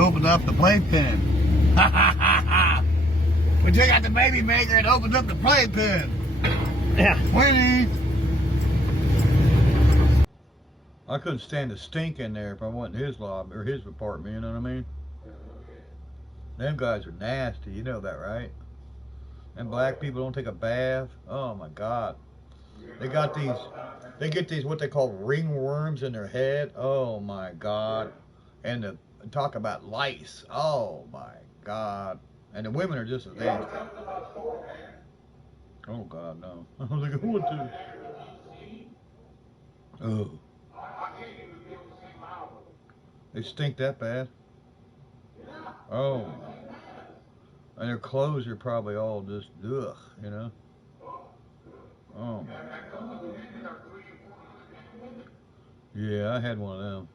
opened up the playpen. We took out the baby maker and opened up the playpen. Yeah. 20. I couldn't stand the stink in there if I went in his lobby or his apartment, you know what I mean? Them guys are nasty, you know that, right? And black people don't take a bath. Oh my God. They get these what they call ringworms in their head. Oh my God. And talk about lice. Oh my God. And the women are just as dangerous. Oh God, no. I was like, what the? Oh. They stink that bad. Oh. And their clothes are probably all just ugh, you know. Oh my God. Yeah, I had one of them.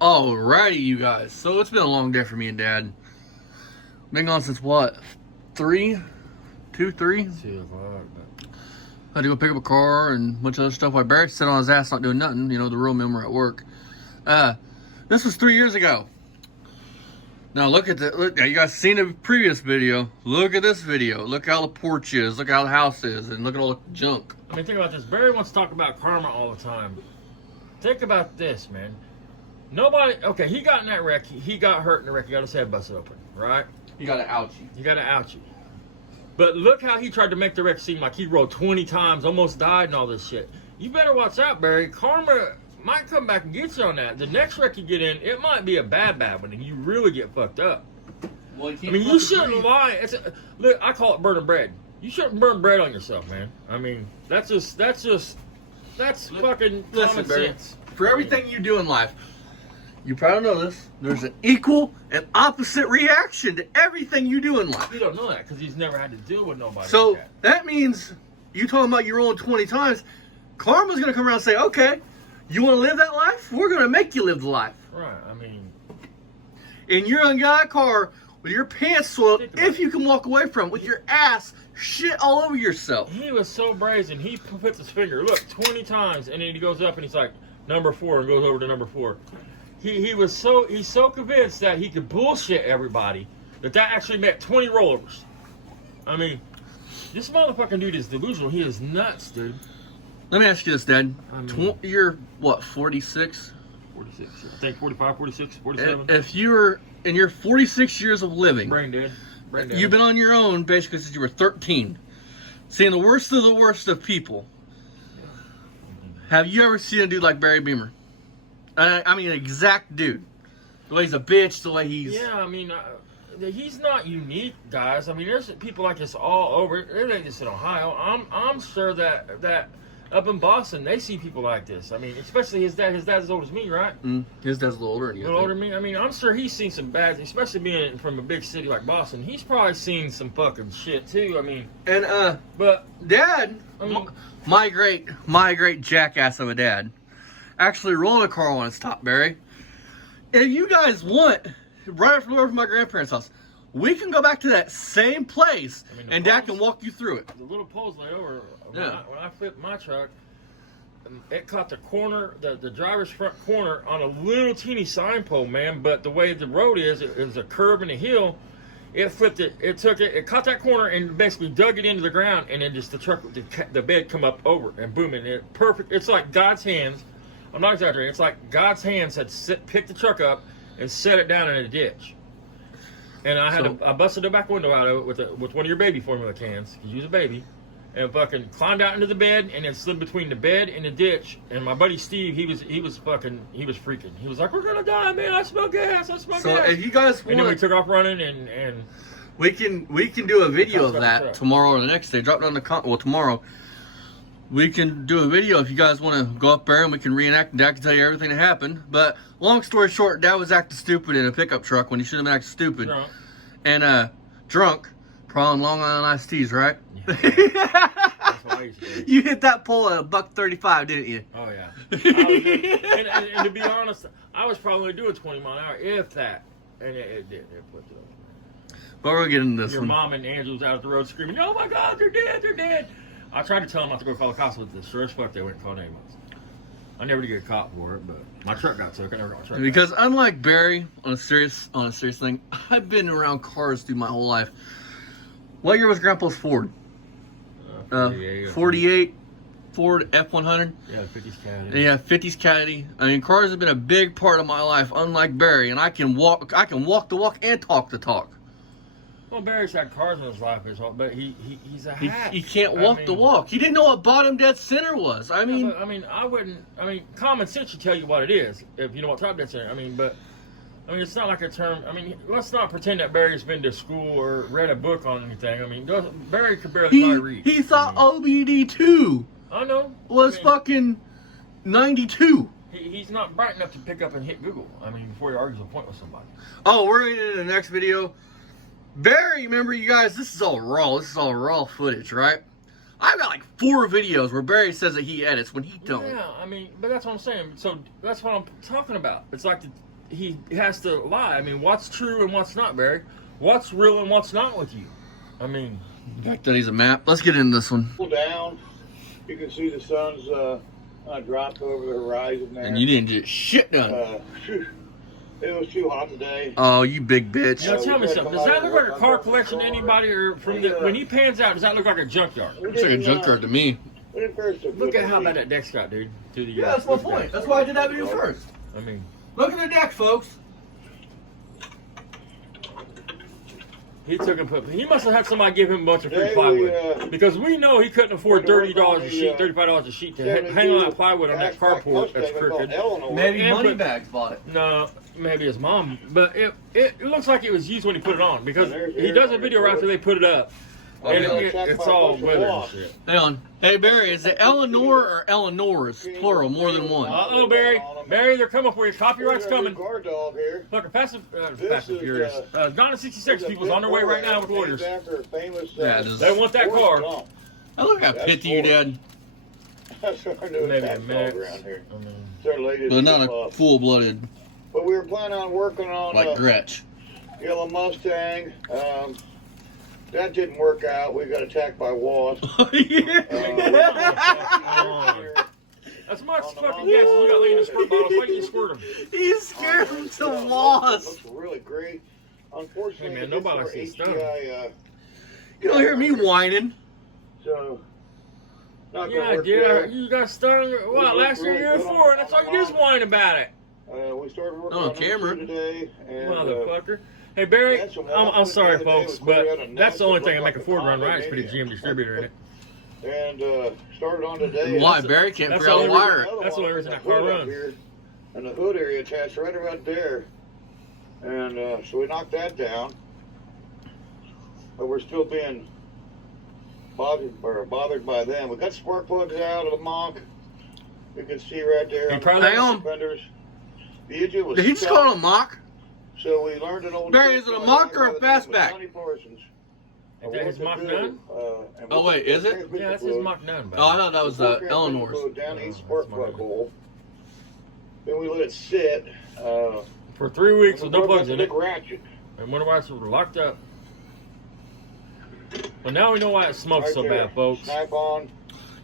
Alrighty, you guys. So it's been a long day for me and Dad. Been gone since what? 3? 2, 3? 2 o'clock. Had to go pick up a car and a bunch of other stuff while Barry sat on his ass not doing nothing. You know, the real men were at work. This was 3 years ago. Now look at you guys seen the previous video. Look at this video. Look how the porch is. Look how the house is. And look at all the junk. I mean, think about this. Barry wants to talk about karma all the time. Think about this, man. Nobody, okay, he got in that wreck. He got hurt in the wreck. He got his head busted open, right? You got an ouchie. You got an ouchie. But look how he tried to make the wreck seem like he rode 20 times, almost died and all this shit. You better watch out, Barry. Karma might come back and get you on that. The next wreck you get in, it might be a bad one, and you really get fucked up. Well, I mean, you shouldn't lie. Look, I call it burning bread. You shouldn't burn bread on yourself, man. I mean, that's fucking common sense. For everything you do in life, you probably know this, there's an equal and opposite reaction to everything you do in life. You don't know that because he's never had to deal with nobody So like that means you talking about you rolling 20 times, karma's going to come around and say, okay, you want to live that life? We're going to make you live the life. Right, I mean. And you're in a car with your pants soiled, if you can walk away from it, with your ass shit all over yourself. He was so brazen. He puts his finger, look, 20 times, and then he goes up and he's like, number 4, and goes over to number 4. He's so convinced that he could bullshit everybody that actually meant 20 rollovers. I mean, this motherfucking dude is delusional. He is nuts, dude. Let me ask you this, Dad. I mean, you're, what, 46? 46. I think 45, 46, 47. If you were in your 46 years of living, Brain dead. You've been on your own basically since you were 13, seeing the worst of people. Have you ever seen a dude like Barry Beamer? I mean, an exact dude. The way he's a bitch, the way he's... Yeah, I mean, he's not unique, guys. I mean, there's people like this all over. It ain't just in Ohio. I'm sure that up in Boston, they see people like this. I mean, especially his dad. His dad's as old as me, right? His dad's a little older than you. A little older than me. I mean, I'm sure he's seen some bad, especially being from a big city like Boston. He's probably seen some fucking shit, too. I mean... And, but... Dad, I mean, my great jackass of a dad, actually rolling a car on his top, Barry. If you guys want, right after the door from my grandparents' house, we can go back to that same place, and Dad can walk you through it. The little poles lay over. Yeah. When I flipped my truck, it caught the corner, the driver's front corner on a little teeny sign pole, man. But the way the road is, it was a curve and a hill. It flipped it. It caught that corner and basically dug it into the ground, and then just the bed come up over, and boom, and it perfect. It's like God's hands. I'm not exaggerating. It's like God's hands had picked the truck up and set it down in a ditch. And I busted the back window out of it with one of your baby formula cans, because you was a baby, and fucking climbed out into the bed and then slid between the bed and the ditch. And my buddy Steve, he was freaking. He was like, "We're gonna die, man! I smell gas! I smell gas!" So if you guys want, and then we took off running and we can do a video of that tomorrow or the next day. Drop down tomorrow. We can do a video if you guys want to go up there and we can reenact, and Dad can tell you everything that happened. But long story short, Dad was acting stupid in a pickup truck when he shouldn't have been acting stupid. Drunk. And drunk, probably Long Island iced teas, right? Yeah. That's what I used to do. You hit that pole at $1.35, didn't you? Oh yeah. And to be honest, I was probably doing 20 mile an hour, if that, and it did. It flipped it over. But we're getting this Your one. mom and Angela's out at the road screaming, "Oh my God, they're dead, they're dead!" I tried to tell them not to go call the cops with this. Sure as fuck, they went and called ambulance. I never did get caught for it, but my truck got took. I never got my truck. Because unlike Barry, on a serious thing, I've been around cars through my whole life. What year was Grandpa's Ford? 48 Ford F100. Yeah, 50s Caddy. Yeah, 50s Caddy. I mean, cars have been a big part of my life. Unlike Barry, and I can walk the walk and talk the talk. Well, Barry's had cars in his life, but he's a hack. He can't walk the walk. He didn't know what bottom dead center was. I mean, I wouldn't. Common sense should tell you what it is if you know what top dead center. It's not like a term. Let's not pretend that Barry's been to school or read a book on anything. Barry could barely probably read. He thought OBD2 I know. was fucking 92. He's not bright enough to pick up and hit Google. Before he argues a point with somebody. Oh, we're going to do the next video. Barry, remember you guys, this is all raw. This is all raw footage, right? I've got like 4 videos where Barry says that he edits when he don't. Yeah, but that's what I'm saying. So that's what I'm talking about. It's like he has to lie. What's true and what's not, Barry? What's real and what's not with you? Back then he's a map. Let's get into this one. Down, you can see the sun's dropped over the horizon there. And you didn't get shit done. It was too hot today. Oh, you big bitch. Now tell me something. Does that look like a car collection to anybody, or when he pans out, does that look like a junkyard? Looks like a junkyard to me. Look at how bad that deck's got, dude. Yeah, that's my point. That's why I did that video first. Look at the deck, folks. He must have had somebody give him a bunch of free plywood. Because we know he couldn't afford $30 a sheet, $35 a sheet to hang on that plywood on that carport that's crooked. Maybe Moneybags bought it. No, maybe his mom. But it looks like it was used when he put it on. Because he does a video right after they put it up. And it's all weathered and shit. Hang on. Hey, Barry, is it Eleanor or Eleanor's? Plural, more than one. Uh-oh, Barry. Barry, they're coming for you. Copyright's coming. Guard dog here. Look, Fast and Furious. Gone in 66 people's on their way right now with orders. Yeah, They want that car. I look how pithy you did. That's our new Maybe a attack mix. dog around here. It's our latest. But not a full-blooded, But we were planning on working on like Gretsch. Yellow Mustang. That didn't work out. We got attacked by wasps. As much fucking gas as you got laying in the squirt bottles, why didn't you squirt them? He scared him to wasps. Looks really great. Unfortunately, Hey man, nobody likes to stun. You don't hear me whining. So, not gonna Yeah, work dude, there. you got stung, what, last year, year before, and that's all you do is whine about it. We started working On on camera. today. And, Motherfucker. Hey, Barry, I'm sorry, folks, but that's the only thing I make a Ford run right is put a GM distributor in it. And started on today. Why? Barry can't figure out how to wire it. That's the only reason that car runs. And the hood area attached right around there. And so we knocked that down. But we're still being bothered by them. We got spark plugs out of the mock. You can see right there. Hang on. The engine was Did he just stuck. call it a mock? So we learned an old. Barry, is it a mock or a fastback? Is that his Mach 9? Oh, wait, is it? Yeah, that's his Mach 9. Oh, I thought that was Eleanor's. Down each spark plug hole. Then we let it sit. For 3 weeks with no broke plugs out the in it. big ratchet. And one of ours were locked up. Well, now we know why it smokes Right so there. bad, folks. Snap on.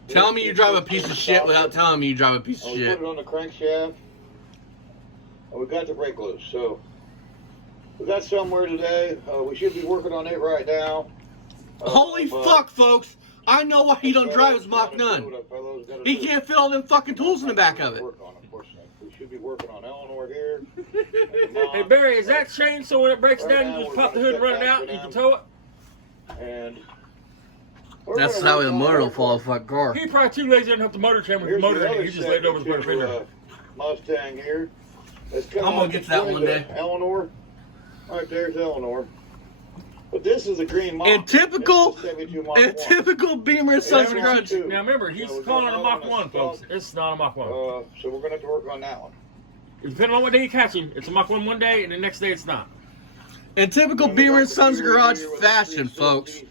Tell me you drive a piece of shit without telling me you drive a piece of We shit. put it on the crankshaft. And we got the brake loose. So we got somewhere today. We should be working on it right now. Holy fuck, folks! I know why he don't drive his Mach 9. He can't fit all them fucking tools in the back of it. We should be working on Eleanor here. Hey, Barry, is that chain so when it breaks down, you just pop the hood and run it out and you can tow it? And That's how the motor will fall off that car. He probably too lazy to hook the motor chain with the motor in it. He just laid it over his motor fender. Mustang here. I'm gonna get to that one day. Eleanor. Right there's Eleanor. But this is a green Mach. And typical, It's a 72 Mach 1. and typical Beamer and Sons Garage. Now remember, he's calling it a Mach 1, folks. It's not a Mach 1. So we're going to have to work on that one. Depending on what day you catch him, it's a Mach 1 one day, and the next day it's not. In typical Beamer and Sons Garage fashion, folks.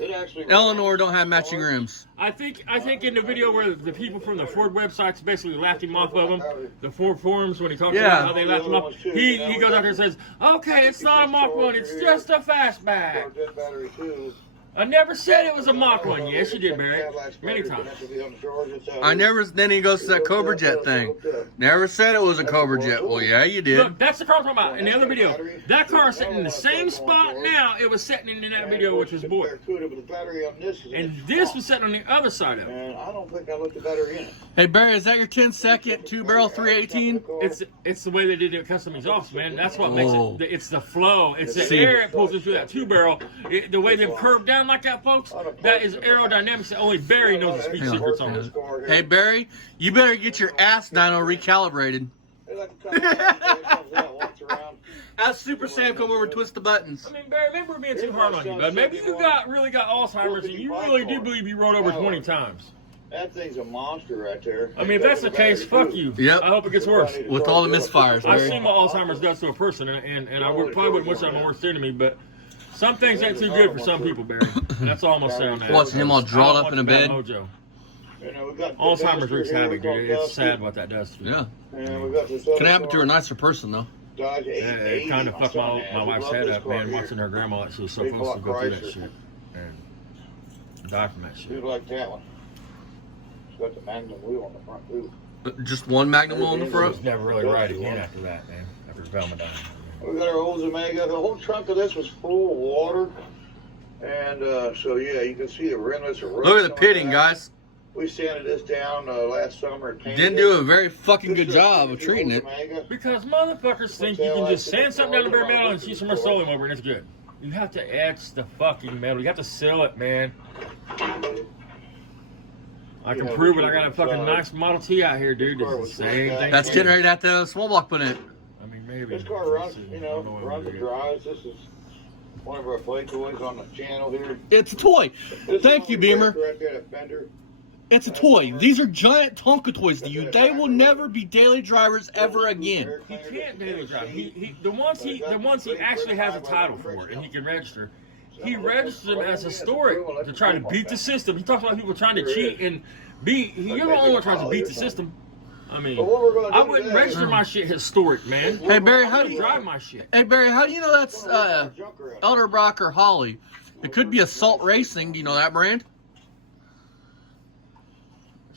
It actually Eleanor don't have matching rims. I think in the video where the people from the Ford websites basically laughed him off of them, the Ford forums when he talks about how they laughed him off, he goes out there and says, okay, it's not a Mach 1, it's just a fastback. I never said it was a Mach 1. Yes, you did, Barry. Many times. I never. Then he goes to that Cobra Jet thing. Never said it was a Cobra Jet. Well, yeah, you did. Look, that's the car I'm talking about in the other video. That car is sitting in the same spot now it was sitting in that video, which was boy. And this was sitting on the other side of it. And I don't think I looked the battery in it. Hey Barry, is that your 10-second 2-barrel 318? It's the way they did it custom exhaust, man. That's what makes it. It's the flow. It's the See. air it pulls into that 2-barrel. The way they've curved down like that, folks. That is aerodynamics that only Barry knows the speed secrets on this. Hey Barry, you better get your ass dyno recalibrated. Have Super Sam come over and twist the buttons. I mean, Barry, maybe we're being too hard on you, bud. Maybe you really got Alzheimer's and you really do believe you rode over 20 times. That thing's a monster right there. I mean, if that's the case, fuck you. Yep. I hope it gets worse. With all the misfires, I've Barry. seen what Alzheimer's does to a person, and I probably wouldn't wish that on the worst enemy, but some things ain't too good for some people, Barry. And that's all I'm going to say on that. Watching him all drawn up in a bed. Mojo. Alzheimer's wreaks havoc, dude. It's sad what that does to you. Yeah. Can happen to a nicer person, though. Yeah, it kind of fucked my wife's head up, man, watching her grandma that she was supposed to go through that shit. And die from that shit. Dude, like that one. It's got the Magnum wheel on the front, too. Just one Magnum wheel on the It front? was never really right again after that, man. After Velma died. We got our Olds Omega. The whole trunk of this was full of water. And so, yeah, you can see the ringlets. Look at the pitting, guys. We sanded this down last summer. Didn't do a very fucking good job of treating it. Because motherfuckers think you can just sand something down the bare metal and shoot some Rust-Oleum over and it's good. You have to etch the fucking metal. You have to seal it, man. I can prove it. I got a fucking nice Model T out here, dude. It's the same thing. That's getting ready to have the small block put in it. I mean, maybe. This car runs, runs and drives. This is one of our play toys on the channel here. It's a toy. Thank you, Beamer. Right there, that fender. It's a toy. These are giant Tonka toys to you. They will never be daily drivers ever again. He can't daily drive. The ones he actually has a title for and he can register. He registers them as historic to try to beat the system. He talks about people trying to cheat and beat. You're the only one trying to beat the system. I mean, I wouldn't register my shit historic, man. Hey Barry, how do you drive my shit? Hey Barry, how do you know that's Elderbrock or Holly? It could be Assault Racing. Do you know that brand?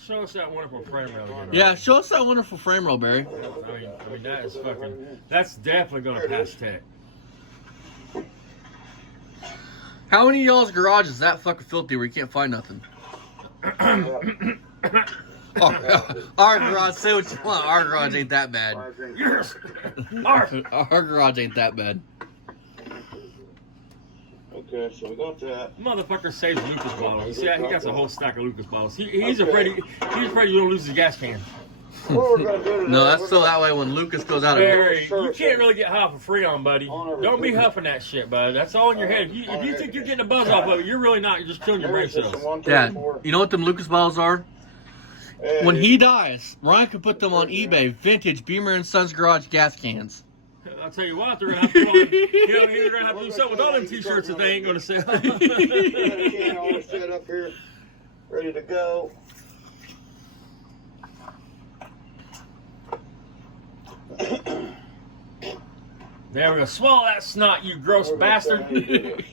Show us that wonderful frame rail again. Yeah, show us that wonderful frame rail, Barry. I mean that is fucking. That's definitely gonna pass tech. How many of y'all's garage is that fucking filthy where you can't find nothing? Our garage, say what you want. Our garage ain't that bad. Yes. Our garage ain't that bad. Okay, so we got that. Motherfucker saves Lucas bottles. You see that? He got a whole stack of Lucas bottles. He's afraid you don't lose his gas can. No, that's still that way when Lucas goes out of Barry, you can't really get high for free on, buddy. Don't be huffing that shit, bud. That's all in your head. If you think you're getting a buzz off of it, you're really not. You're just killing your brain cells. Dad, you know what them Lucas bottles are? When he dies, Ryan could put them on eBay, vintage Beamer and Sons garage gas cans. I'll tell you what, they're gonna have to put on. They're gonna have to do something with all them T-shirts that they ain't gonna sell. Can all set up here, ready to go. There we go. Swallow that snot, you gross bastard.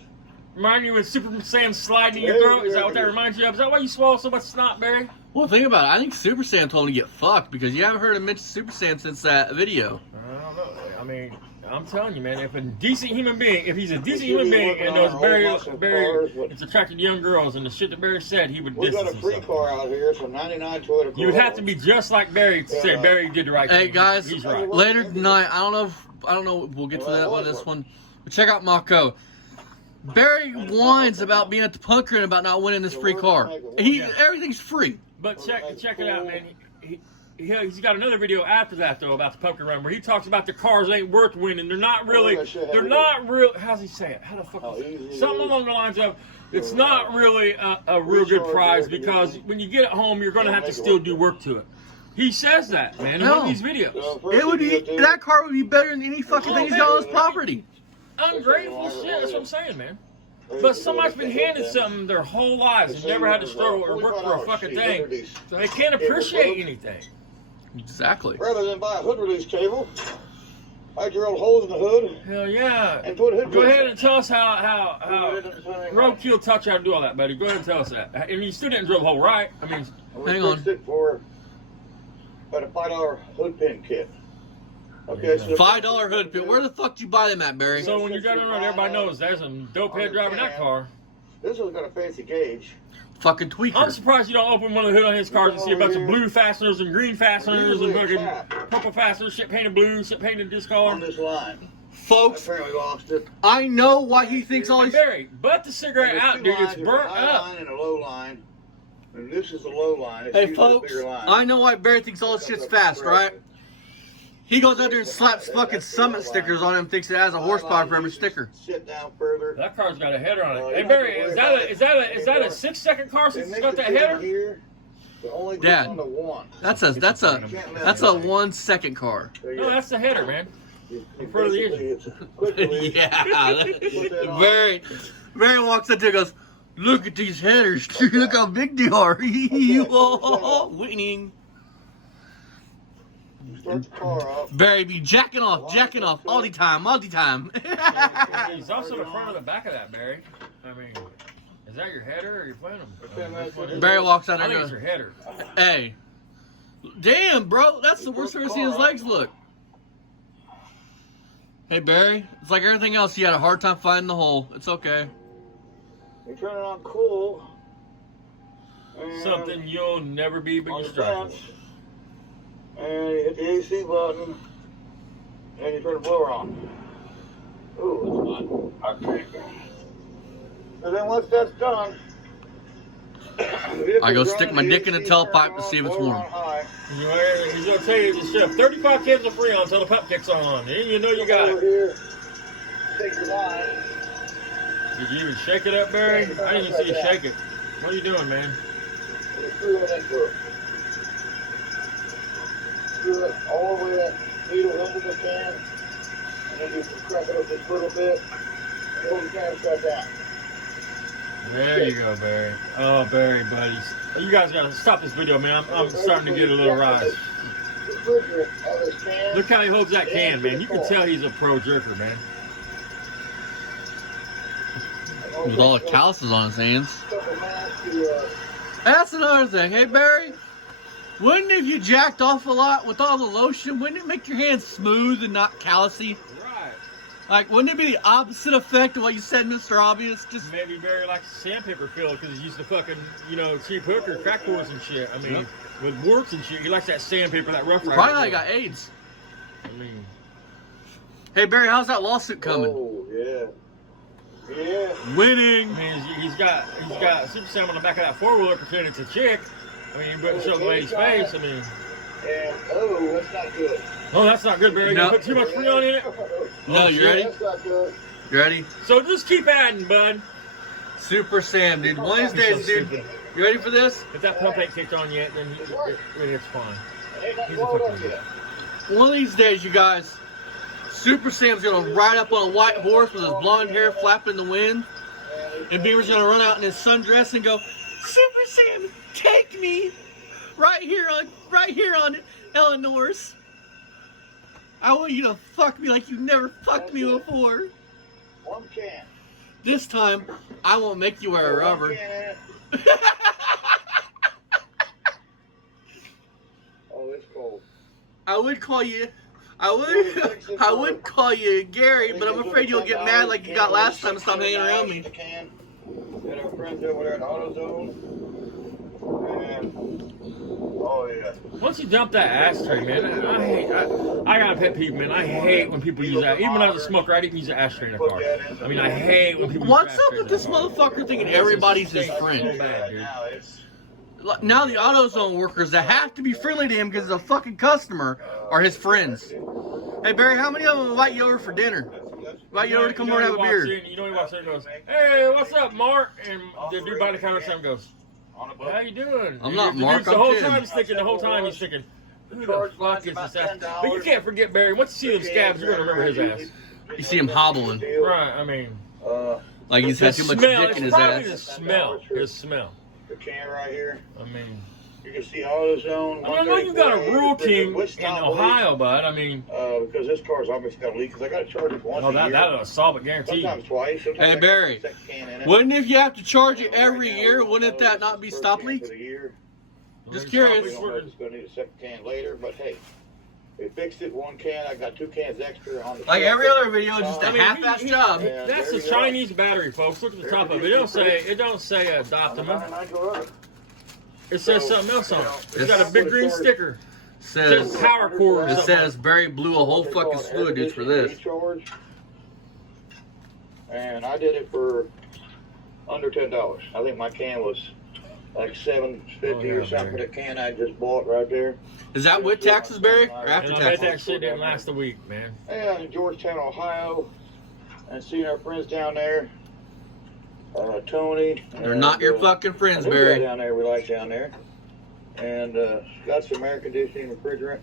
Remind you when Super Saiyan sliding in your throat? Is that what that reminds you of? Is that why you swallow so much snot, Barry? Well, think about it. I think Super Saiyan told him to get fucked because you haven't heard him mention Super Saiyan since that video. I don't know. I mean, I'm telling you, man, if a decent human being, if he's a decent human being and knows Barry is attracted to young girls and the shit that Barry said, he would We distance got a free himself. car out here, so 99 Toyota Corolla. You would have to be just like Barry to say Barry did the right thing. Hey guys, He's right. later tonight, I don't know. We'll get to that one. This one, but check out Mako. Barry whines about being at the punker and about not winning this free car. Everything's free. But check it out, man. He's got another video after that though about the pumpkin run where he talks about the cars ain't worth winning. They're not really. They're not real. How's he say it? How the fuck? Something along the lines of, it's not really a real good prize because when you get it home, you're gonna have to still do work to it. He says that, man, in one of these videos. It would be that car would be better than any fucking thing he's got on his property. Ungrateful shit. That's what I'm saying, man. But somebody's been handed something their whole lives and never had to struggle or work for a fucking thing. They can't appreciate anything. Exactly. Rather than buy a hood release cable, I drilled holes in the hood. Hell yeah. And put hood Go release ahead in. and tell us how Roadkill taught you how to do all that, buddy. Go ahead and tell us that. And you still didn't drill the hole right. I mean, Hang on. Fixed it for about a $5 hood pin kit. Okay, so $5 hood pin. Where the fuck did you buy them at, Barry? so when you got it on, everybody knows there's some dope head driving that car. This one's got a fancy gauge. Fucking I'm tweaker. surprised you don't open one of the hood on his cars and see a bunch of blue fasteners and green fasteners and fucking purple fasteners, shit painted blue, shit painted this car. On this line. Folks, I apparently lost it. I know why he thinks all Hey, these... Barry, butt the cigarette There's out, two dude. It's lines. There's burnt a high up. line and a low line. And this is the low line. It's Hey, usually folks, a bigger line. I know why Barry thinks all this shit's fast, right? He goes out there and slaps fucking Summit stickers on him and thinks it has a horsepower for every sticker. Sit down further. That car's got a header on it. Hey, Barry, is that a 6-second car since it's got that header? Here, the only Dad. on the one. That's a 1 second car. No, that's the header, man. In front of the engine. Yeah. Barry walks up there and goes, look at these headers. Look how big they are. Winning. Start the car off. Barry be jacking off all the time. He's also the front of the back of that, Barry. I mean, is that your header or your plenum? Barry walks out I there think and it's goes, your header. hey, damn, bro, that's the worst I've ever seen his legs look. Hey, Barry, it's like everything else. You had a hard time finding the hole. It's okay. You turn it on cool. Something you'll never be but on your the stripes. fence, and you hit the AC button, and you turn the blower on. Ooh, it's hot. Okay. And then once that's done, I go stick my dick in a tailpipe to see if it's warm. He's gonna tell you this stuff. 35 cans of Freon until the pump kicks on. And you know you got Over it. here, take the line. Did you even shake it up, Barry? I didn't even see you shake it. What are you doing, man? And screw it into it. Screw it all the way that needle into the can, and then you crack it up just a little bit, and hold the can shut down. There you go, Barry. Oh, Barry, buddies. You guys gotta stop this video, man. I'm starting to get a little rise. Look how he holds that can, man. You can tell he's a pro jerker, man. With all the calluses on his hands. That's another thing. Hey, Barry, wouldn't if you jacked off a lot with all the lotion, wouldn't it make your hands smooth and not callousy? Right. Like, wouldn't it be the opposite effect of what you said, Mr. Obvious? Just Maybe Barry likes sandpaper fill because he's used to fucking, cheap hooker, crack doors and shit. I mean, with warts and shit, he likes that sandpaper, that rough rider. probably how you got AIDS. I mean, Hey, Barry, how's that lawsuit coming? Oh, yeah. Yeah. Winning. I mean, he's got Super Sam on the back of that 4-wheeler pretending it's a chick. I mean, but show the lady's face. I mean, And, oh, that's not good. oh, that's not good, Barry. You No. put too much Freon in it. No, you ready? That's not good. You ready? So just keep adding, bud. Super Sam, dude. One of these You're days, so dude. stupid. You ready for this? If that pump ain't kicked on yet, then it's fine. Ain't nothing He's a blowed up fucking yet. One of these days, you guys, Super Sam's gonna ride up on a white horse with his blonde hair flapping in the wind, and Beaver's gonna run out in his sundress and go, Super Sam, take me right here on Eleanor's. I want you to fuck me like you never fucked me before. One can. This time, I won't make you wear a rubber. One can in it. Oh, it's cold. I would call you call you Gary, but I'm afraid you'll get mad like you got last time and stop hanging around me. Had our friends over there at AutoZone. And, oh, yeah. Once you dump that ashtray, man, I got a pet peeve, man. I hate when people use that. Even when I was a smoker, I didn't use an ashtray in a car. I mean, I hate when people What's use up with this motherfucker thinking everybody's his So friend? bad, dude. Now it's... Now the AutoZone workers that have to be friendly to him because he's a fucking customer are his friends. Hey Barry, how many of them invite you over for dinner? Invite you over to come over and have a beer. You know he walks in and goes, "Hey, what's up, Mark?" And the dude behind the counter something goes, "How you doing?" I'm not The Mark, dude's The I'm whole Tim. time he's thinking, who the fuck is this ass? But you can't forget Barry. Once you see them scabs, you're gonna remember his ass. You see him hobbling. Right? I mean, Like he's had too much smell, dick in it's his probably the ass. smell. His smell. The can right here. I mean, you can see AutoZone. I know you got a Rural King Which in top Ohio, bud. I mean, because this car's obviously got a leak. Because I got to charge it once no, a year. that'll solve it, guaranteed. Sometimes twice. Sometimes Hey, I got Barry, a second can in it. wouldn't if you have to charge it Right every now, year, we wouldn't don't know that not be it's the stop first leak? can for the year. Just We curious. don't know if it's going to need a second can later, but hey, we fixed it. One can. I got 2 cans extra on the. Like truck. every other video, just a I mean, half-ass job. Yeah. That's there a you go. Chinese battery, folks. Look at the top of it. It don't say adopt On them. the 99 Gorilla. It says So, something else on it. you It's know, got a big green sticker. It says Says power cord or it something. says Barry blew a whole fucking slew of dudes for this. Recharge. And I did it for under $10. I think my can was like $7.50 or something for the can I just bought right there. Is that with taxes, Barry, or after And I bet taxes? that shit didn't last a week, man. Yeah, in Georgetown, Ohio, and seeing our friends down there, Tony. They're not your fucking friends, Barry. Barry. Down there, we like down there, and got some air conditioning, refrigerant,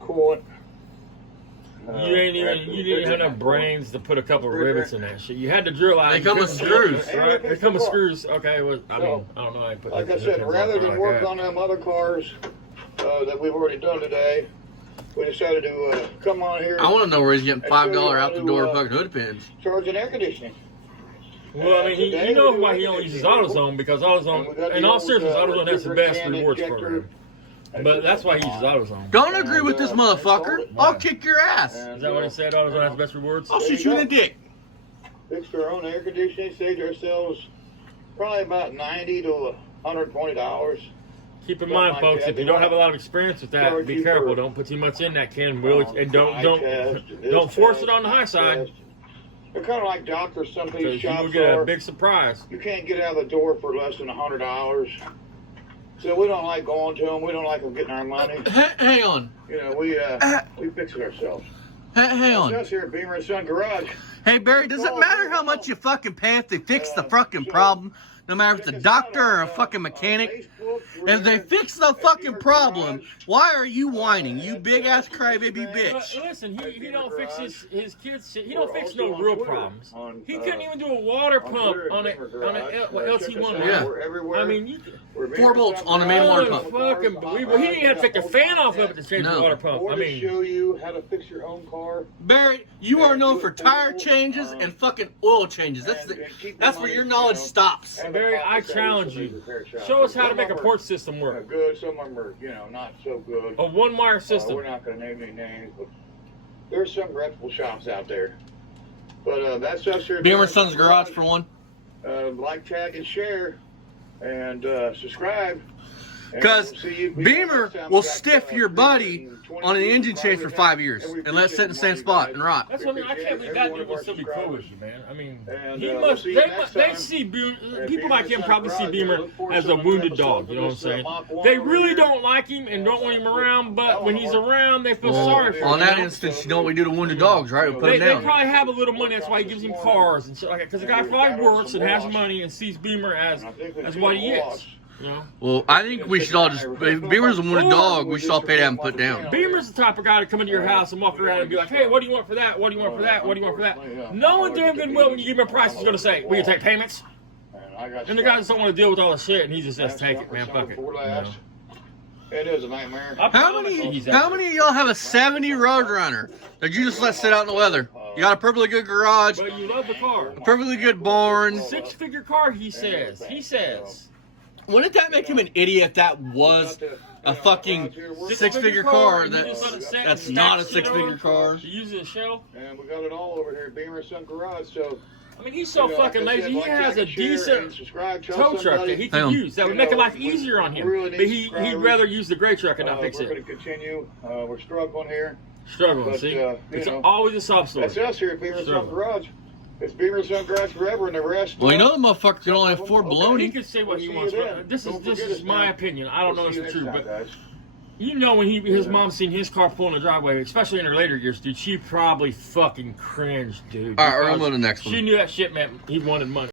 coolant. You didn't have enough brains to put a couple of rivets in that shit. You had to drill out. They You come with couldn't drill, screws. right? They come with screws. Okay, well, I mean, I don't know how you put Like that I said, pins rather on than like work that. on them other cars that we've already done today, we decided to come on here. I want to know where he's getting $5 out the door fucking hood pins. Charging air conditioning. Well, I mean, you know why he only uses AutoZone, because AutoZone, in all seriousness, AutoZone has the best rewards program. But that's why he uses AutoZone. Don't agree with this motherfucker. I'll kick your ass. Is that what he said? AutoZone has the best rewards? I'll shoot you in the dick. Fixed our own air conditioning, saved ourselves probably about $90 to $120. Keep in mind, folks, if you don't have a lot of experience with that, be careful. Don't put too much in that can, really, and don't force it on the high side. They're kind of like doctors. Some of these Because you shops will get a are. big surprise. You can't get out of the door for less than $100. So we don't like going to them. We don't like them getting our money. Hang on. You know, we fix it ourselves. Hang on. Just here at Beamer and Son Garage. Hey, Barry, does it matter how much you fucking pay if they fix the fucking problem? No matter if it's a doctor or a fucking mechanic? If they fix the fucking problem, why are you whining? You big ass crybaby bitch. Listen, he don't fix his kids' shit. He don't fix no real problems. He couldn't even do a water pump on a LT1. Yeah. I mean, 4 bolts on the main water pump. Fucking believable. He didn't have to take the fan off of it to change the water pump. Or I to mean, show you how to fix your own car. Barry, you are known for tire changes and fucking oil changes. That's where your knowledge stops. And Barry, I challenge you. Show us how to make a port system work. Good, some of them are, not so good. A one-wire system. We're not going to name any names, but there's some reputable shops out there. But that's us here. Beamer Son's Garage for one. Like, tag, and share, and subscribe. Because Beamer will stiff your buddy on an engine change for 5 years and let it sit in the same spot and rot. That's what I mean. I can't believe that dude would still be cool with you, man. I mean, he we'll must. see you next They time. see people like him Beamer probably see Garage. Beamer Look forward as to a another wounded episode dog. of You know what I'm this, saying? Mach 1 They over really here. don't like him and don't want him around. But when he's around, they feel sorry for him. On that instance, you know what we do to wounded dogs, right? We put They them down. probably have a little money. That's why he gives him cars and shit like that. Because the guy probably works and has money and sees Beamer as what he is. You know? Well, I think we should all just, if Beamer's a wounded dog, we should all pay to have him put down. Beamer's the type of guy to come into your house and walk around and be like, hey, what do you want for that? What do you want for that? What do you want for that? No one damn good well when you give him a price is going to say, we can take payments. And the guys just don't want to deal with all the shit, and he just says, take it, man, fuck it. You know? It is a nightmare. How many of y'all have a 70 Roadrunner that you just let sit out in the weather? You got a perfectly good garage, But you love the car. a perfectly good barn. 6-figure car, he says. He says. Wouldn't that make him an idiot if that was a fucking 6-figure car that's not a 6-figure car? To use it as a shell? And we got it all over here at Beamer Son Garage. So, I mean, he's so fucking lazy. He has a decent tow truck that he Hang can on. use. That would make life easier on him. But he'd rather use the gray truck and not fix We're going it. to continue. We're struggling here. Struggling, But, see? you It's know, always a soft story. That's us here at Beamer Son Struggling. Garage. It's Beamer Son Garage forever, and the rest. Well, you know the motherfucker can only afford He baloney. can say what he We'll see wants, you but then. this Don't forget is us my now. opinion. I don't know if We'll it's see you true, next but time, guys. you know when his mom seen his car pull in the driveway, especially in her later years, dude, she probably fucking cringed, dude. All right, we're on to the next one. She knew that shit meant he wanted money.